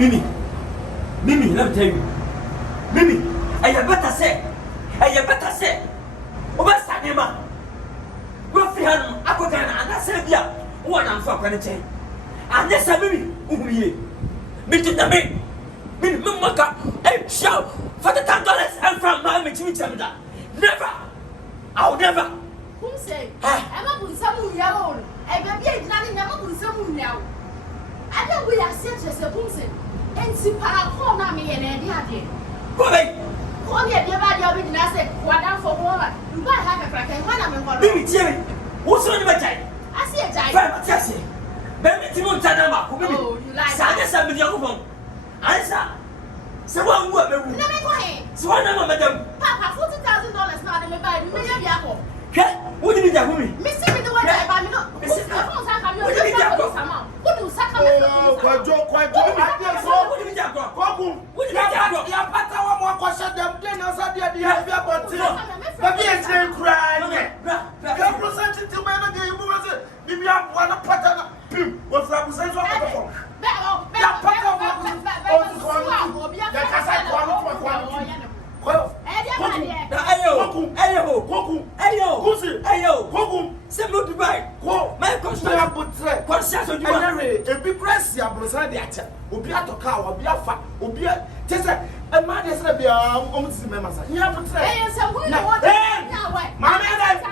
Mimi, let me tell you. Mimi, I better say. Obasa Nema. Go free hand, Akogana, and I said, yeah, one and for Quanity. And yes, I mean, me to the main. Minimum maka, and shout for the $10 and from my Mitchell. Never. I'll never. Who say? I'm not with some yellow. I may be nothing, I'm not with some now. I know we are such as a person. And see, Paracona me and any idea. Go away. Call me a dear body of it, and I said, what down for woman? You might have a crack and one of them. Baby, Jerry, what's on my time? I see a giant. Five, Tessie. Baby, Timon Tanama, who you like Saga with your home. Answer. So one word, never go ahead. so one of them. Papa, $40,000 not in my bag. You may have your What did you do with me? Missy, the one I buy me not. What do you suck? Kwadwo, I guess so. What did you do? What did you do? Ya pata wa mwa kwa shada mtena sadia dia bia bote. Baby e cry. Ya present to me na dey mu se bibia wana pata na pim. We fra present so ko. Ya pata wa ya kasa kwa Ayo, Semo Dubai. My constant butre. Conscious of you. A big press ya brosa de acha. Obi atoka, obi afa, obi tese e ma de se bia omtisi mema sa. Nya butre. Eh, some good what? Now why? Mama dai.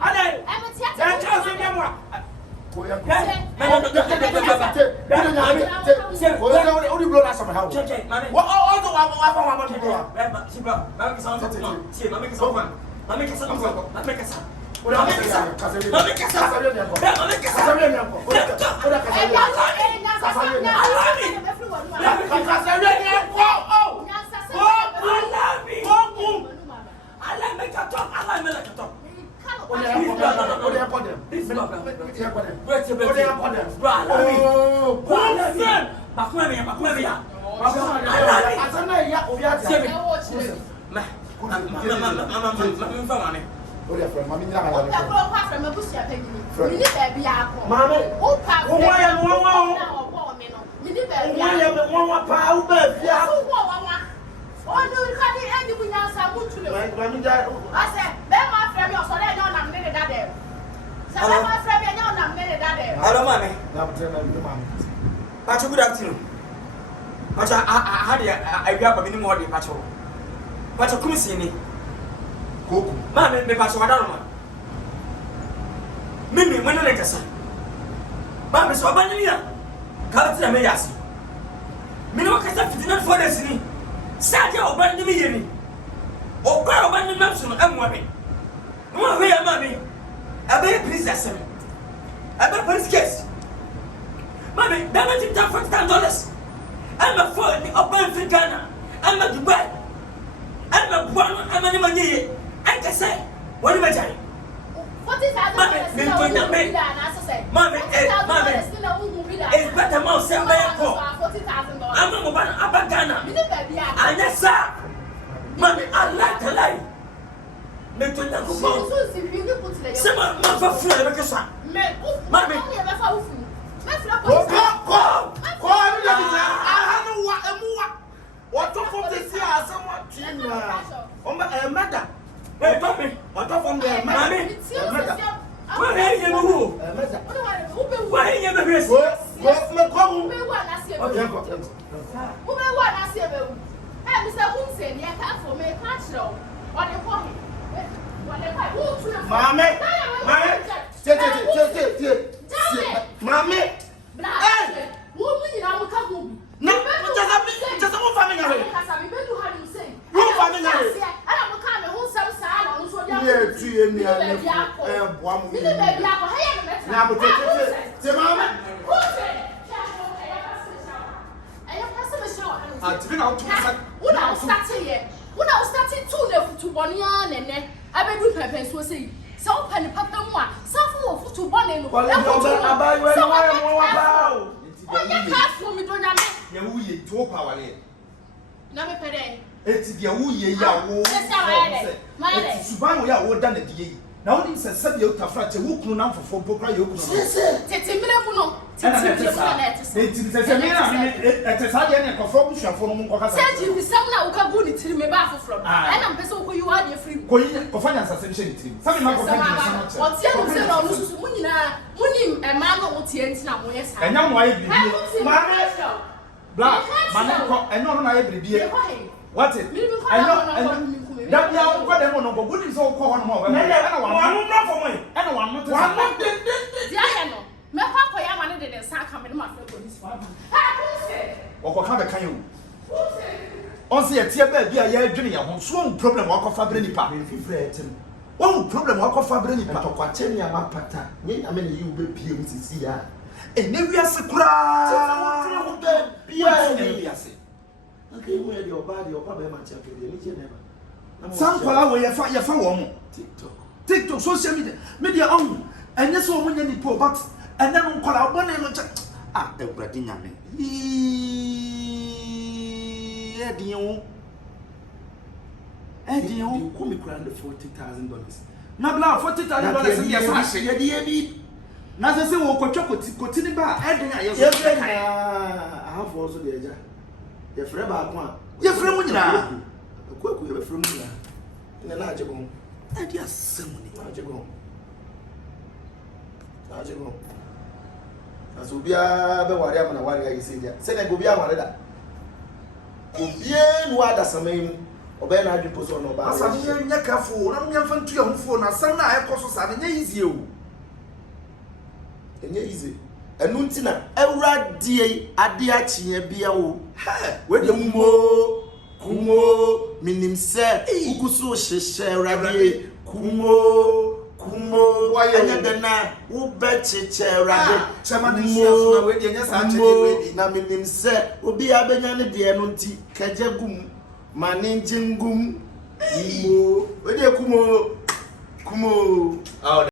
Adai. Ya cha se bia mo. Pacho, good afternoon. Pacho, I grab a minimum of the Pacho. Pacho, come see me. Coco, Mamma, me Pacho, I don't know. Mimi, when I say, Mamma, so Bania, Carter Mayasi. Minimum Casa for destiny. Sadia or Bandini. Or Carl Bandin Mamson, I'm working. No, we are mammy. I beg, please, that's him. I beg, please, guess. Mammy, that is $10. I'm a foreign of Ghana. I'm a Dubai. I'm a one. I'm a money. I can say, what am I telling? Mammy, it's better more sell by a call. I'm a one of Ghana. And yes, sir. Mammy, I like to lie. Make to the someone for food because Mammy. What from the sea are somewhat a matter. What from the mammy? Why it's the Uye Yawo. It's Subano Yawo done at the now, it's a Sabio Tafrat, who can now for Bokra Yoku. no. It's a Sadia conformation for Monka. Said you some now can go to me back from. And I'm person you are free. Going for finance ascension. Some what's your Munim a man or TNT now, yes. And young wife, Black, Manako, and no, I be what it? I know. That young Kwadwo, but good is all called more. I don't know for me. I don't want to. I know. My papa, I wanted to start coming to my police. Or have a canoe. On see a tear bed, be a year journey, a strong problem walk of Fabrini Park. One problem walk of Fabrini Park. Quatenia Mapata. I mean, you will be here. And then we are surprised. Okay, where your body or probably much of it. Some call away your fire. TikTok, social media on. And this one when you need poor but and then call out one name. Ah, the Bradina. Eddie, you call me grand $40,000. Now, $40,000 yes, Nasa say wo koti ni ba edin aye so I have also the eja ye frɛ ba ko a ye frɛ mu nyina ko ye frɛ mu nyina ina na aje gon adi asem ni na aje gon aso bia be ware amana ware ga yesi dia se na go bia ware da obie nu ada samai obe na adwo poso no ba asa nya kafo na nya mfa ntu ya homfo na san na aye koso sa na nya easy o enye easy enu ntina awradie ade achie bia wo we de kumo minimse ugusu hyehyɛ awradie kumo wanya de na wo be cheche awrade chama de chef na we de nya sa chede we na minimse obi abenya ne de no nti kaje gum maninjingum kumo we de kumo